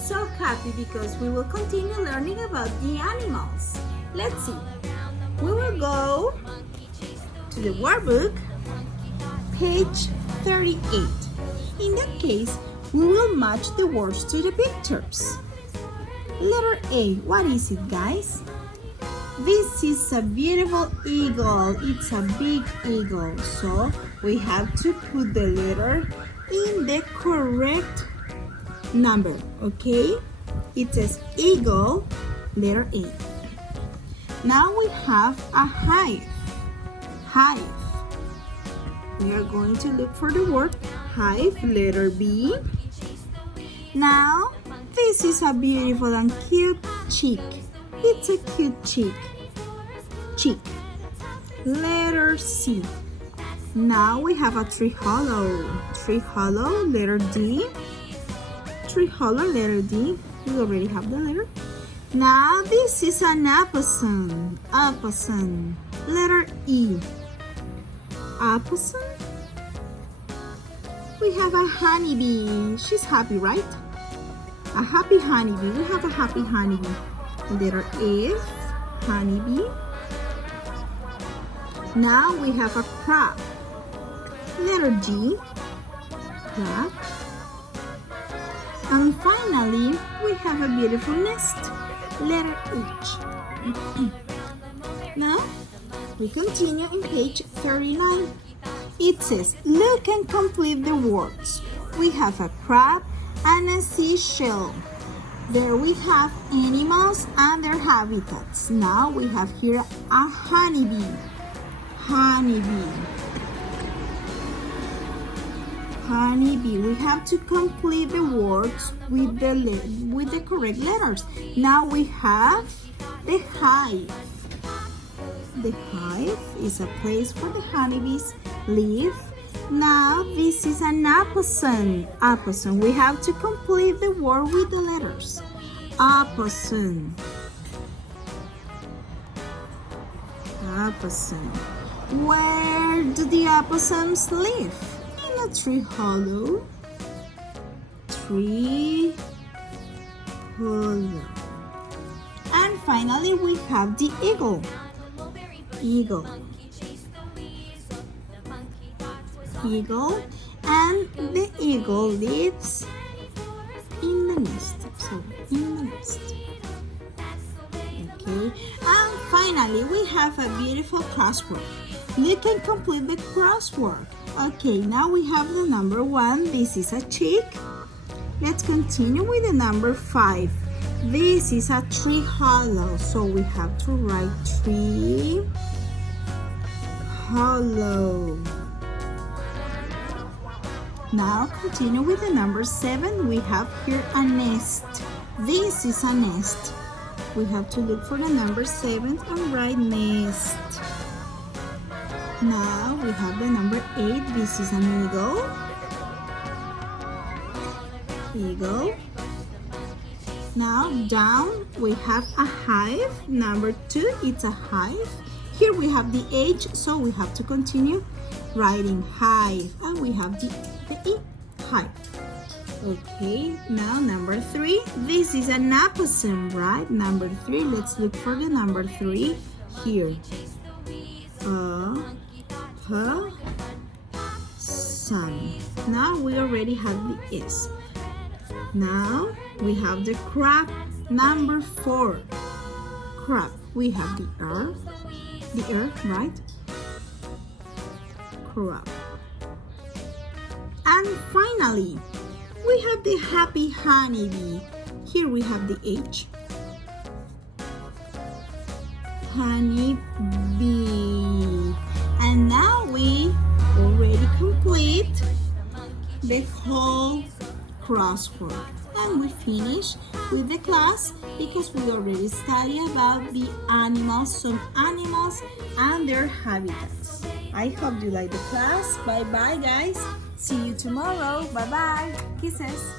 so happy because we will continue learning about the animals. Let's see. We will go to the workbook, page 38. In that case, we will match the words to the pictures. Letter A, what is it, guys? This is a beautiful eagle. It's a big eagle. So we have to put the letter in the correct number, okay? It says eagle, letter A. Now we have a hive. Hive. We are going to look for the word hive, letter B. Now, this is a beautiful and cute chick. It's a cute chick. Chick. Letter C. Now we have a tree hollow. Tree hollow, letter D. Tree hollow, letter D. We already have the letter. Now this is an opossum. Opossum. Letter E. Opossum. We have a honeybee. She's happy, right? A happy honeybee. We have a happy honeybee. Letter F. Honeybee. Now we have a crab. Letter G. Crab. And finally, we have a beautiful nest. Letter H. Now, we continue in page 39. It says, look and complete the words. We have a crab and a seashell. There we have animals and their habitats. Now we have here a honeybee. Honeybee. Honeybee. We have to complete the words with the correct letters. Now we have the hive. The hive is a place where the honeybees live. Now this is an opossum. Opossum. We have to complete the word with the letters. Opossum. Opossum. Where do the opossums live? In a tree hollow. Tree hollow. And finally we have the eagle. Eagle. Eagle, and the eagle lives in the nest. So, in the nest. Okay, and finally we have a beautiful crossword. You can complete the crossword. Okay, now we have the number 1. This is a chick. Let's continue with the number 5. This is a tree hollow. So we have to write tree hollow. Now continue with the number 7. We have here a nest. This is a nest. We have to look for the number 7 and write nest. Now we have the number 8. This is an eagle. Eagle. Now down we have a hive. Number 2, it's a hive. Here we have the H, so we have to continue writing hive. And we have the E, hive. Okay, now number 3. This is an opossum, right? Number 3, let's look for the number 3 here. Sun. Now we already have the S. Now we have the crab, number 4. Crab. We have the R, right? Crab. And finally, we have the happy honeybee. Here we have the H. Honeybee. And now we already complete the whole crossword. And we finish with the class because we already studied about the animals, some animals and their habitats. I hope you like the class. Bye bye, guys. See you tomorrow. Bye bye. Kisses.